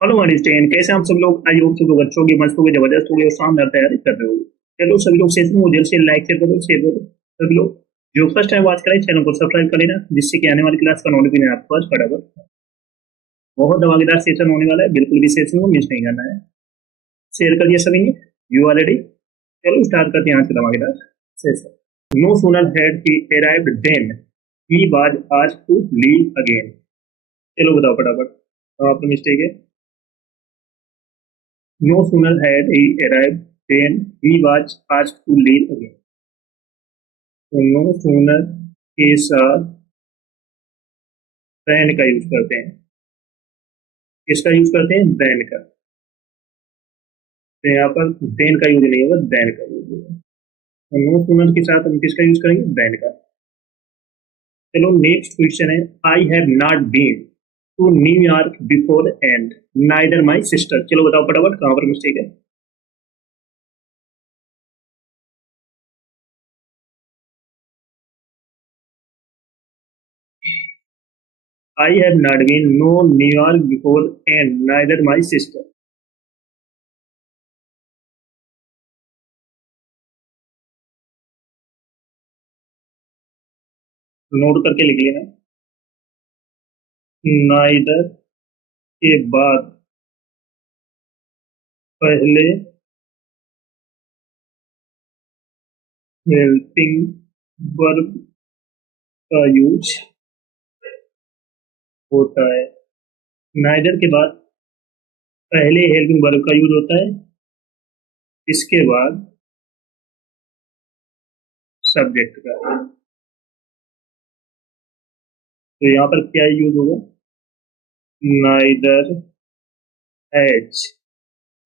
Hello अनिस्टेन, कैसे हम सब लोग? आई होप सब लोग अच्छे होंगे, मस्त होंगे, जबरदस्त होंगे और शानदार तैयारी कर रहे हो। चलो सभी लोग सेशन में जल्द से लाइक शेयर करो। सभी लोग जो फर्स्ट टाइम वॉच करें चैनल को सब्सक्राइब कर लेना, जिससे कि आने वाली क्लास का नोटिफिकेशन आपके पास फटाफट। बहुत धमाकेदार सेशन होने वाला है, बिल्कुल भी सेशन को मिस नहीं करना है। शेयर कर दिया सभी ने? You are ready? चलो स्टार्ट करते हैं आज का धमाकेदार session. No sooner had he arrived then he was asked to leave again. चलो बताओ फटाफट, आपका मिस्टेक है। No sooner had he arrived than he was asked to leave again. तो no sooner के साथ than का यूज करते हैं। किसका यूज करते हैं? than का। तो यहाँ पर then का यूज नहीं होगा, than का यूज होगा। तो no sooner के साथ हम किसका यूज करेंगे? than का। चलो नेक्स्ट क्वेश्चन है। I have not been to New York before and neither my sister. चलो बताओ फटाफट, कहाँ पर मिस्टेक है? I have not been no New York before and neither my sister. Note करके लिख लेना। नाइदर के बाद पहले हेल्पिंग वर्ब का यूज होता है। नाइदर के बाद पहले हेल्पिंग वर्ब का यूज होता है, इसके बाद सब्जेक्ट का। तो यहाँ पर क्या यूज होगा? Neither has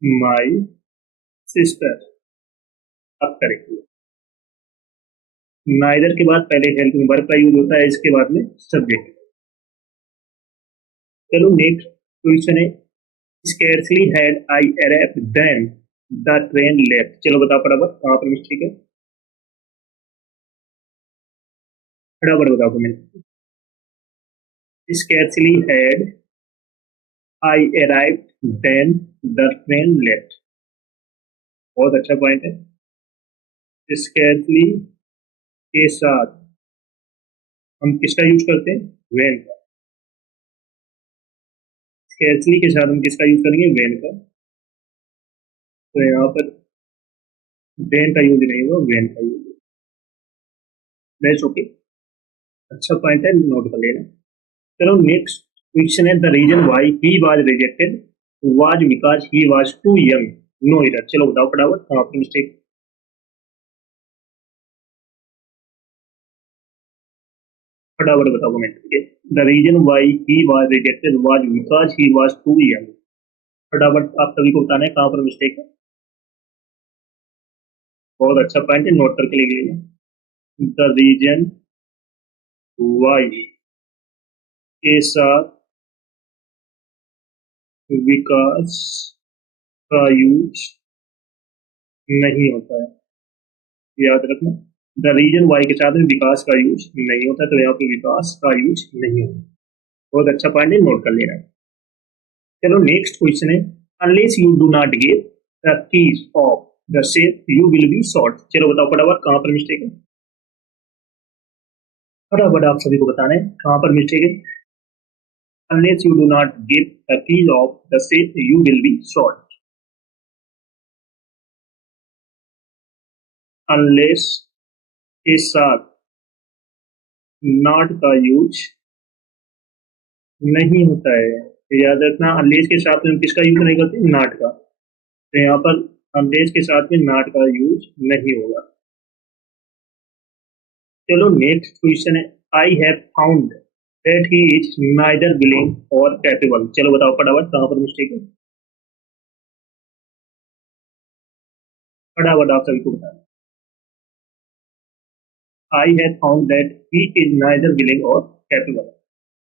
my sister. अब करेक्ट। नाइदर के बाद पहले हेल्पिंग वर्ब का यूज होता है, इसके बाद में सब्जेक्ट। चलो नेक्स्ट क्वेश्चन है। Scarcely had I arrived then the train left. चलो बताओ फटाफट, कहाँ पर मिस्टेक है? फटाफट बताओ comment. Scarcely had I arrived then the train left. बहुत अच्छा पॉइंट है। स्केर्सली के साथ हम किसका यूज करते हैं? वेन का। स्केर्सली के साथ हम किसका यूज करेंगे? वेन का। तो यहाँ पर देन का यूज नहीं होगा, वेन का यूज। That's okay. अच्छा पॉइंट है, नोट कर लेना। चलो नेक्स्ट क्वेश्चन है। The reason why he was rejected was because he was too young. No error. चलो बताओ फटाफट, कहाँ पर मिस्टेक? फटाफट बताओ कमेंट करके। The reason why he was rejected was because he was too young. फटाफट आप सभी को बताना है कहाँ पर मिस्टेक है। बहुत अच्छा पॉइंट है, नोट करके लिख लेना। द रीजन वाई के साथ विकास का यूज नहीं होता है, याद रखना। द रीजन वाई के साथ में विकास का यूज नहीं होता, तो यहाँ पे विकास का यूज नहीं होता। बहुत अच्छा पॉइंट है, नोट कर लेना। चलो नेक्स्ट क्वेश्चन है। Unless you do not give the keys of the safe you will be short. चलो बताओ फटाफट, कहाँ पर मिस्टेक है? फटाफट आप सभी को बताना है कहाँ पर मिस्टेक है। Unless you do not give the keys of the safe you will be short. Unless के साथ नॉट का यूज नहीं होता है, याद रखना। अनलेस के साथ में हम किसका यूज नहीं करते? नॉट का। तो यहाँ पर अनलेस के साथ में नॉट का यूज नहीं होगा। चलो नेक्स्ट क्वेश्चन है। I have found that he is neither willing और कैपेबल। चलो बताओ फटाफट, कहाँ पर मिस्टेक है? फटाफट आप सभी को बताना। I have found that he is neither willing और कैपेबल।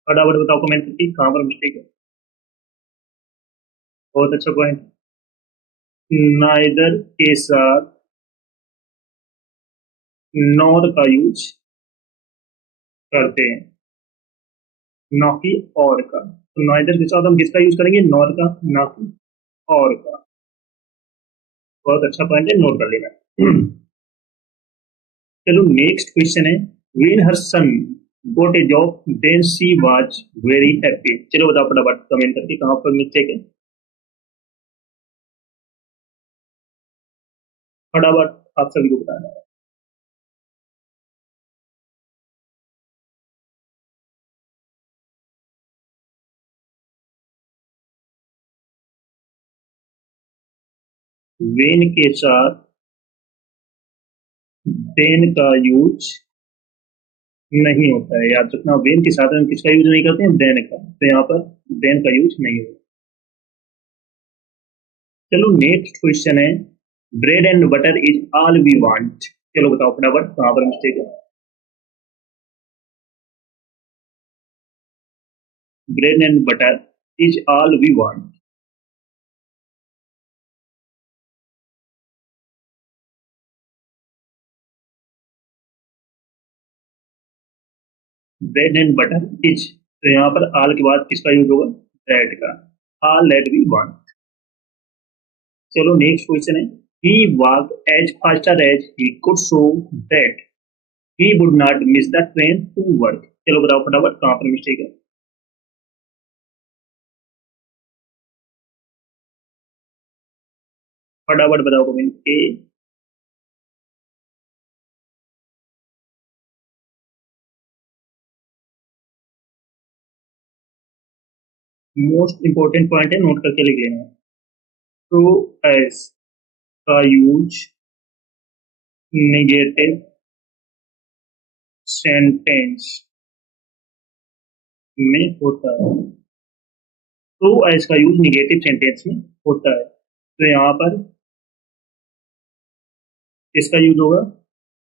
फटाफट बताओ कमेंट करके कहाँ पर मिस्टेक है। बहुत अच्छा पॉइंट। नाइदर के साथ नॉर का यूज करते हैं, ना कि और का। तो नाइदर के साथ हम किसका यूज करेंगे, नॉर का, ना कि और का। बहुत अच्छा पॉइंट है, नोट कर लेना। चलो नेक्स्ट क्वेश्चन है, when her son got a job then she was very happy. चलो बताओ फटाफट कमेंट करके कहाँ पर मिस्टेक है, फटाफट आप सभी को बताना है। वेन के साथ देन का यूज नहीं होता है, याद रखना। वेन के साथ हम किसका यूज नहीं करते हैं, देन का। तो यहाँ पर देन का यूज नहीं होता। चलो नेक्स्ट क्वेश्चन है, bread and butter is all we want. चलो बताओ फटाफट कहाँ पर मिस्टेक है। Bread and butter is all we want. Bread and butter is, तो यहाँ पर ऑल के बाद किसका यूज होगा, दैट का। All that we want. चलो नेक्स्ट क्वेश्चन है, he walk as faster as he could so that he would not miss the train to work. चलो बताओ फटाफट कहाँ पर मिस्टेक है। फटाफट बताओ कमेंट के। मोस्ट इंपॉर्टेंट पॉइंट है, नोट करके लिख लेना। टू एस का यूज नेगेटिव सेंटेंस में होता है। टू एस का यूज नेगेटिव सेंटेंस में होता है, तो यहाँ पर इसका यूज होगा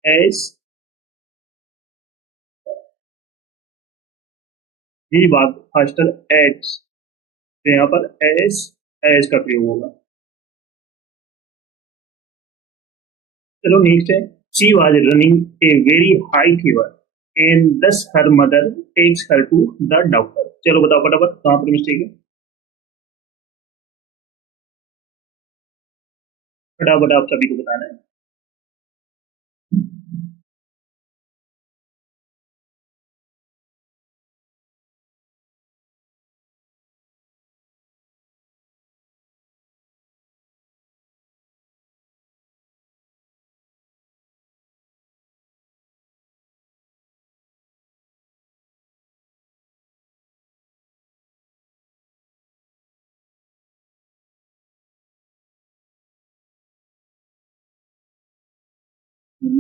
एस। ही भाग फास्टर एज, तो यहाँ पर एस, एस का प्रयोग होगा। चलो नेक्स्ट है, she was running a very high fever and thus her mother takes her to the doctor. चलो बताओ फटाफट कहाँ पर मिस्टेक है, फटाफट आप सभी को बताना है।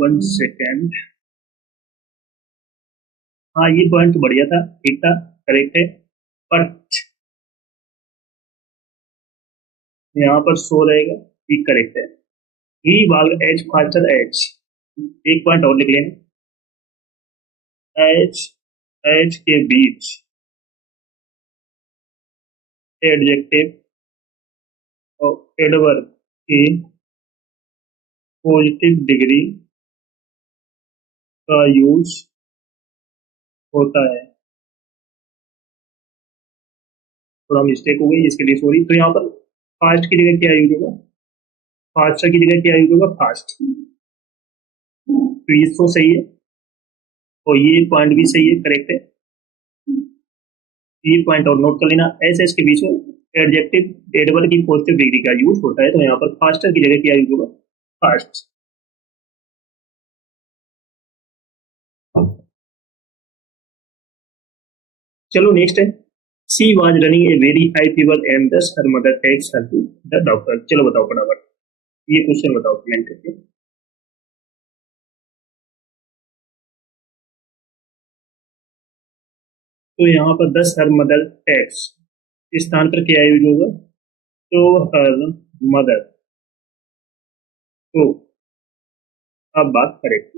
1 सेकेंड। हाँ ये पॉइंट तो बढ़िया था, ठीक था, करेक्ट है। पर यहाँ पर सो रहेगा, ठीक करेक्ट है। ही वाग एज फास्टर एज, एक पॉइंट और लिख लेना। एज, एज के बीच एडजेक्टिव और एडवर्ब की पॉजिटिव डिग्री का यूज होता है। थोड़ा मिस्टेक हो गई, इसके लिए सॉरी। तो यहाँ पर फास्ट की जगह क्या यूज होगा, फास्टर की जगह क्या यूज होगा, फास्ट। तो ये तो सही है, और ये पॉइंट भी सही है, करेक्ट है। ये पॉइंट और नोट कर लेना, एस एस के बीच में एडजेक्टिव एडवर्ब की पॉजिटिव डिग्री का यूज होता है, तो यहाँ पर फास्टर की जगह क्या यूज होगा, फास्ट। चलो नेक्स्ट है, she was running a very high fever and thus her mother takes her to the doctor. चलो बताओ फटाफट, ये क्वेश्चन बताओ कमेंट करके। तो यहाँ पर दस हर मदर टेक्स, इस स्थान पर क्या यूज होगा, तो हर मदर। तो अब बात करेक्ट।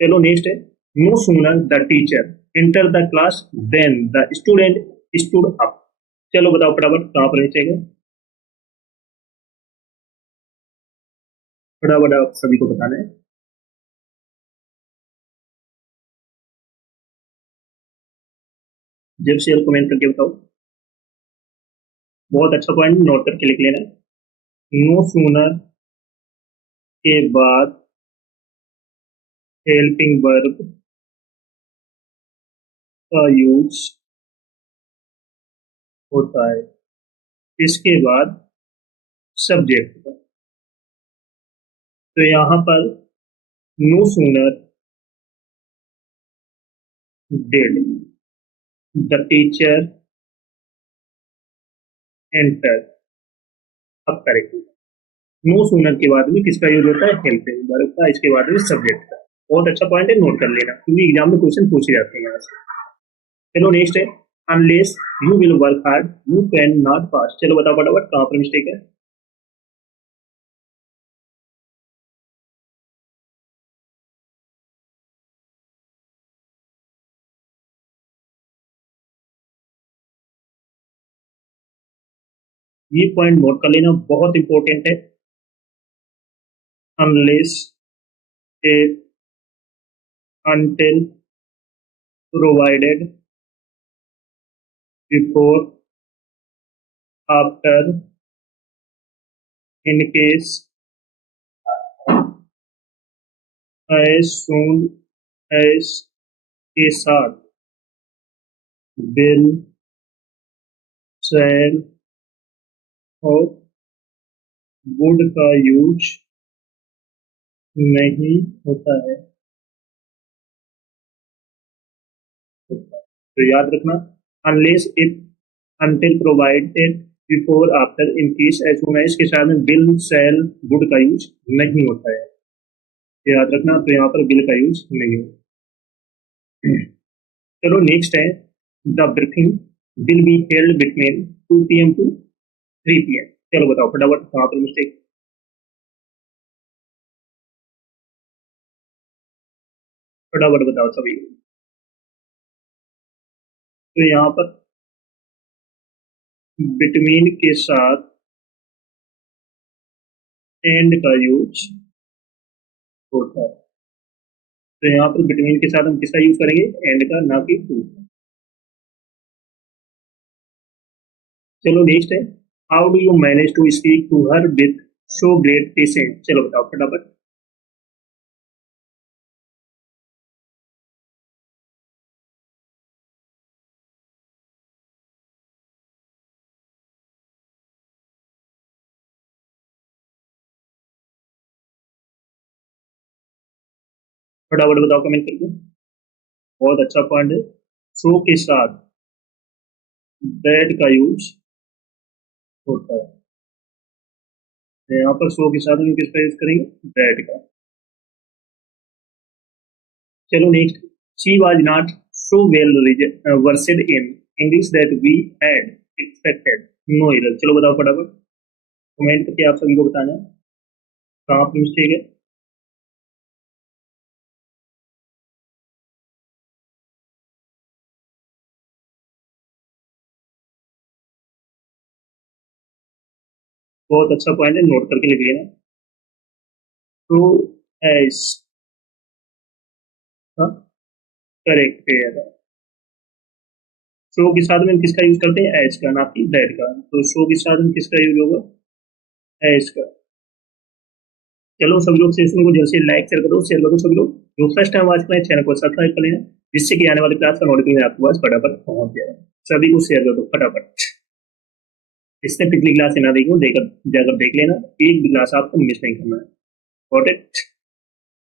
चलो नेक्स्ट है, no sooner the teacher enter the class then the student stood up. चलो बताओ फटाफट कहाँ पर मिस्टेक है, फटाफट आप सभी को बताना है। जब शेयर कमेंट करके बताओ। बहुत अच्छा पॉइंट नोट करके लिख लेना। नो सूनर के बाद हेल्पिंग वर्ब का यूज होता है, इसके बाद सब्जेक्ट का। तो यहाँ पर no sooner did the teacher enter, अब करेक्ट। नो सूनर के बाद में किसका यूज होता है? हेल्पिंग वर्ब का, इसके बाद में सब्जेक्ट का। बहुत अच्छा पॉइंट है, नोट कर लेना, क्योंकि एग्जाम में क्वेश्चन पूछे जाते हैं यहाँ से। चलो नेक्स्ट है, unless you will work hard you can not pass. चलो बताओ फटाफट कहाँ पर मिस्टेक है। ये पॉइंट नोट कर लेना, बहुत इंपॉर्टेंट है। Unless if until provided before after in case as soon as के साथ will shall और would का यूज नहीं होता है। तो याद रखना, unless if until provided before after in case as soon as के साथ में will shall would का यूज नहीं होता है, याद रखना। तो यहाँ पर will का यूज नहीं होता। चलो नेक्स्ट है, the briefing will be held between 2 PM to 3 PM। चलो बताओ फटाफट कहाँ पर मिस्टेक। फटाफट बताओ सभी। तो यहाँ पर बिटवीन के साथ एंड का यूज होता है। तो यहाँ पर बिटवीन के साथ हम किसका यूज करेंगे? एंड का, ना कि टू। चलो नेक्स्ट है, how do you manage to speak to her with so great patience. चलो बताओ फटाफट। फटाफट बताओ कमेंट करके। बहुत अच्छा पॉइंट है, सो के साथ दैट का यूज होता है। तो यहाँ पर सो के साथ हम किसका यूज करेंगे? दैट का। चलो next, she was not so well versed in English that we had expected no error. चलो बताओ फटाफट, कमेंट करके आप सभी को बताना है कहाँ पर मिस्टेक है। बहुत अच्छा पॉइंट है, नोट करके लिख लेना। तो एस करेक्ट है। सो के साथ में हम किसका यूज करते हैं? एज का, ना कि दैट का। तो सो के साथ में किसका यूज होगा? एज का। चलो सभी लोग सेशन को जल्द से लाइक शेयर करो, शेयर करो सभी लोग। जो फर्स्ट टाइम आज का चैनल को सब्सक्राइब कर लेना, जिससे कि आने वाली क्लास का नोटिफिकेशन आपके पास फटाफट पहुंच जाए। सभी को शेयर कर दो फटाफट। इसने पिछली क्लास ना देखी हो, देकर जाकर देख लेना, एक भी क्लास आपको मिस नहीं करना है। Got it?